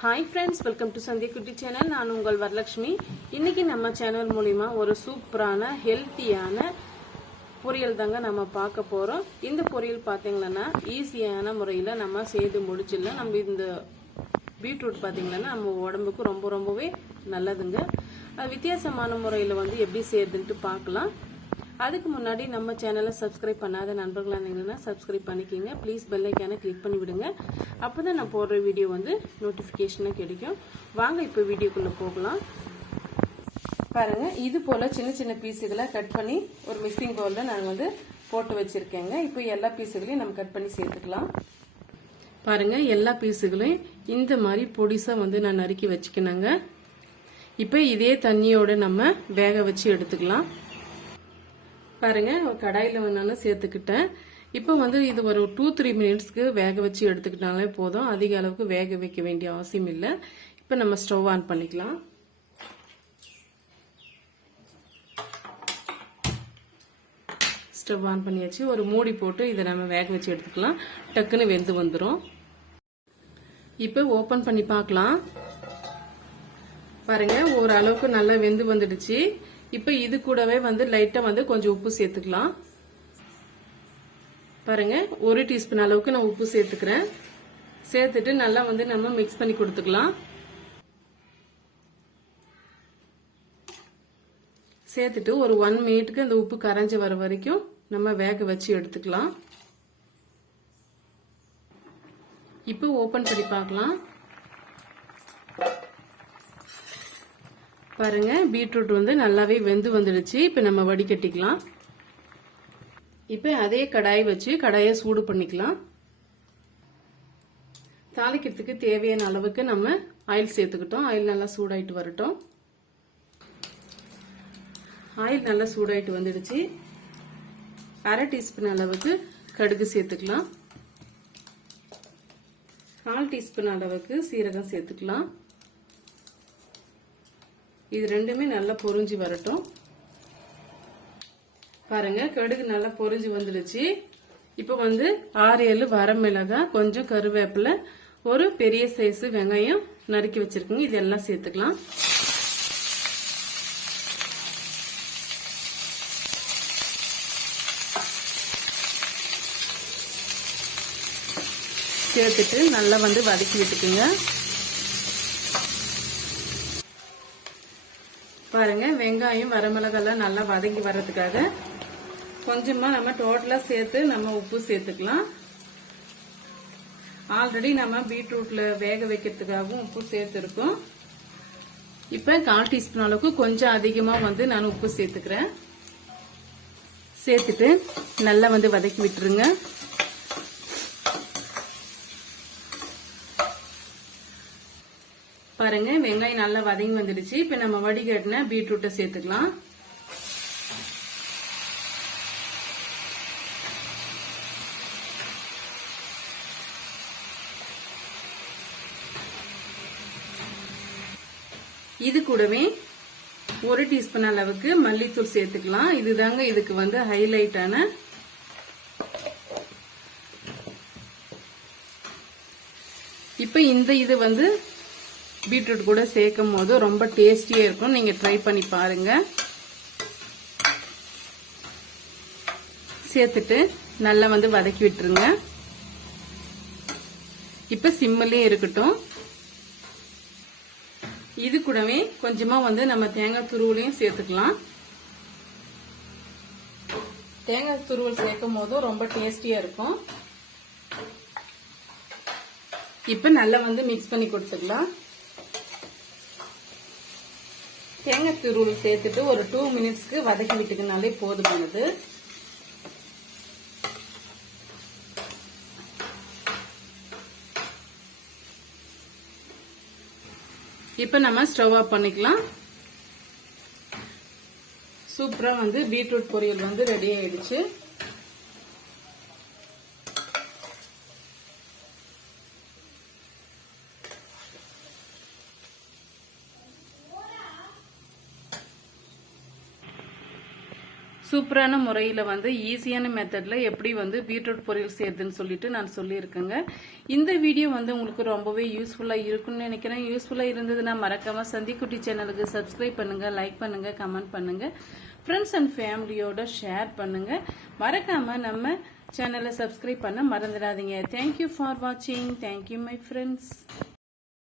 Hi friends welcome to Sandhya குட்டி channel நான் உங்கள் வரலட்சுமி. இன்னைக்கு நம்ம சேனல் மூலிமா ஒரு சூப்பரான ஹெல்த்தியான பொரியல் தாங்க நம்ம பார்க்க போகிறோம் இந்த பொரியல் பார்த்தீங்கன்னா ஈஸியான முறையில் நம்ம செய்து முடிச்சிடலாம். நம்ம இந்த பீட்ரூட் பார்த்தீங்கன்னா நம்ம உடம்புக்கு ரொம்ப ரொம்பவே நல்லதுங்க. வித்தியாசமான முறையில் வந்து எப்படி செய்யறதுன்ட்டு பார்க்கலாம். அதுக்கு முன்னாடி நம்ம சேனலை சப்ஸ்கிரைப் பண்ணாத நண்பர்களாக இருந்தீங்கன்னா சப்ஸ்கிரைப் பண்ணிக்கிங்க. ப்ளீஸ் பெல்லைக்கான கிளிக் பண்ணி விடுங்க. அப்போ தான் நான் போடுற வீடியோ வந்து நோட்டிஃபிகேஷனாக கிடைக்கும். வாங்க இப்போ வீடியோக்குள்ளே போகலாம். பாருங்கள் இது போல் சின்ன சின்ன பீஸுகளை கட் பண்ணி ஒரு மிக்சிங் பவுலில் நான் வந்து போட்டு வச்சுருக்கேங்க. இப்போ எல்லா பீஸுகளையும் நம்ம கட் பண்ணி சேர்த்துக்கலாம். பாருங்க எல்லா பீஸுகளையும் இந்த மாதிரி பொடிசாக வந்து நான் நறுக்கி வச்சுக்கினேங்க. இப்போ இதே தண்ணியோடு நம்ம வேக வச்சு எடுத்துக்கலாம். பாருங்க கடாயில் வேணாலும் சேர்த்துக்கிட்டேன். இப்போ வந்து இது ஒரு டூ த்ரீ மினிட்ஸ்க்கு வேக வச்சு எடுத்துக்கிட்டாலே போதும். அதிக அளவுக்கு வேக வைக்க வேண்டிய அவசியம் இல்லை. இப்போ நம்ம ஸ்டவ் ஆன் பண்ணிக்கலாம். ஸ்டவ் ஆன் பண்ணியாச்சு. ஒரு மூடி போட்டு இதை நம்ம வேக வச்சு எடுத்துக்கலாம். டக்குன்னு வெந்து வந்துடும் இப்போ ஓப்பன் பண்ணி பார்க்கலாம். பாருங்க ஓரளவுக்கு நல்லா வெந்து வந்துடுச்சு. இப்போ இது கூடவே வந்து லைட்டா வந்து கொஞ்சம் உப்பு சேர்த்துக்கலாம். பாருங்க ஒரு டீஸ்பூன் அளவுக்கு நான் உப்பு சேர்த்துக்கிறேன். சேர்த்துட்டு நல்லா வந்து நம்ம மிக்ஸ் பண்ணி கொடுத்துக்கலாம். சேர்த்துட்டு ஒரு ஒன் மினிட்டுக்கு அந்த உப்பு கரைஞ்சி வர வரைக்கும் நம்ம வேக வச்சு எடுத்துக்கலாம். இப்போ ஓபன் பண்ணி பார்க்கலாம். பாருங்க பீட்ரூட் வந்து நல்லாவே வெந்து வந்துடுச்சு. இப்போ நம்ம வடிகட்டிக்கலாம். இப்போ அதே கடாய் வச்சு கடாயை சூடு பண்ணிக்கலாம். தாளிக்கிறதுக்கு தேவையான அளவுக்கு நம்ம ஆயில் சேர்த்துக்கிட்டோம். ஆயில் நல்லா சூடாயிட்டு வரட்டும். ஆயில் நல்லா சூடாயிட்டு வந்துடுச்சு. அரை டீஸ்பூன் அளவுக்கு கடுகு சேர்த்துக்கலாம். கால் டீஸ்பூன் அளவுக்கு சீரகம் சேர்த்துக்கலாம். இது ரெண்டுமே நல்லா பொறிஞ்சி வரட்டும். பாருங்க கடுகு நல்லா பொறிஞ்சு வந்துடுச்சு. இப்போ வந்து ஆறு ஏழு வரமிளகா கொஞ்சம் கருவேப்பிலை ஒரு பெரிய சைஸ் வெங்காயம் நறுக்கி வச்சிருக்கோங்க. இதெல்லாம் சேர்த்துக்கலாம். சேர்த்துட்டு நல்லா வந்து வதக்கி விட்டுக்குங்க. பாருங்க வெங்காயம் வரமிளகெல்லாம் நல்லா வதங்கி வர்றதுக்காக கொஞ்சமா நம்ம டோட்டலா சேர்த்து நம்ம உப்பு சேர்த்துக்கலாம். ஆல்ரெடி நம்ம பீட்ரூட்ல வேக வைக்கிறதுக்காகவும் உப்பு சேர்த்துருக்கோம். இப்ப கால் டீஸ்பூன் அளவுக்கு கொஞ்சம் அதிகமா வந்து நான் உப்பு சேர்த்துக்கிறேன். சேர்த்துட்டு நல்லா வந்து வதக்கி விட்டுருங்க. பாருங்க வெங்காயம் நல்லா வதங்கி வந்துடுச்சு. இப்ப நம்ம வடிகட்டின பீட்ரூட்டை சேர்த்துக்கலாம். இது கூடவே ஒரு டீஸ்பூன் அளவுக்கு மல்லித்தூள் சேர்த்துக்கலாம். இதுதாங்க இதுக்கு வந்து ஹைலைட்டான இப்ப இந்த இது வந்து பீட்ரூட் கூட சேர்க்கும் போது ரொம்ப டேஸ்டியா இருக்கும். நீங்க ட்ரை பண்ணி பாருங்க. சேர்த்துட்டு நல்லா வந்து வதக்கி விட்டுருங்க. இப்ப சிம்மிலே இருக்கட்டும். இது கூடவே கொஞ்சமா வந்து நம்ம தேங்காய் துருவலையும் சேர்த்துக்கலாம். தேங்காய் துருவல் சேர்க்கும் போதும் ரொம்ப டேஸ்டியா இருக்கும். இப்ப நல்லா வந்து மிக்ஸ் பண்ணி கொடுத்துக்கலாம். தேங்காய் துருவல் சேர்த்துட்டு ஒரு டூ மினிட்ஸ்க்கு வதக்கி விட்டுக்கினாலே போதுமானது இப்ப நம்ம ஸ்டவ் ஆஃப் பண்ணிக்கலாம். சூப்பரா வந்து பீட்ரூட் பொரியல் வந்து ரெடி ஆயிடுச்சு. சூப்பரான முறையில் வந்து ஈஸியான மெத்தடில் எப்படி வந்து பீட்ரூட் பொரியல் செய்யறதுன்னு சொல்லிட்டு நான் சொல்லியிருக்கேங்க. இந்த வீடியோ வந்து உங்களுக்கு ரொம்பவே யூஸ்ஃபுல்லாக இருக்கும்னு நினைக்கிறேன். யூஸ்ஃபுல்லாக இருந்ததுன்னா மறக்காமல் சந்திக்குட்டி சேனலுக்கு சப்ஸ்கிரைப் பண்ணுங்கள் லைக் பண்ணுங்கள் கமெண்ட் பண்ணுங்கள் ஃப்ரெண்ட்ஸ் அண்ட் ஃபேமிலியோட ஷேர் பண்ணுங்கள் மறக்காமல் நம்ம சேனலை சப்ஸ்கிரைப் பண்ண மறந்துடாதீங்க. தேங்க்யூ ஃபார் வாட்சிங் தேங்க்யூ மை ஃப்ரெண்ட்ஸ்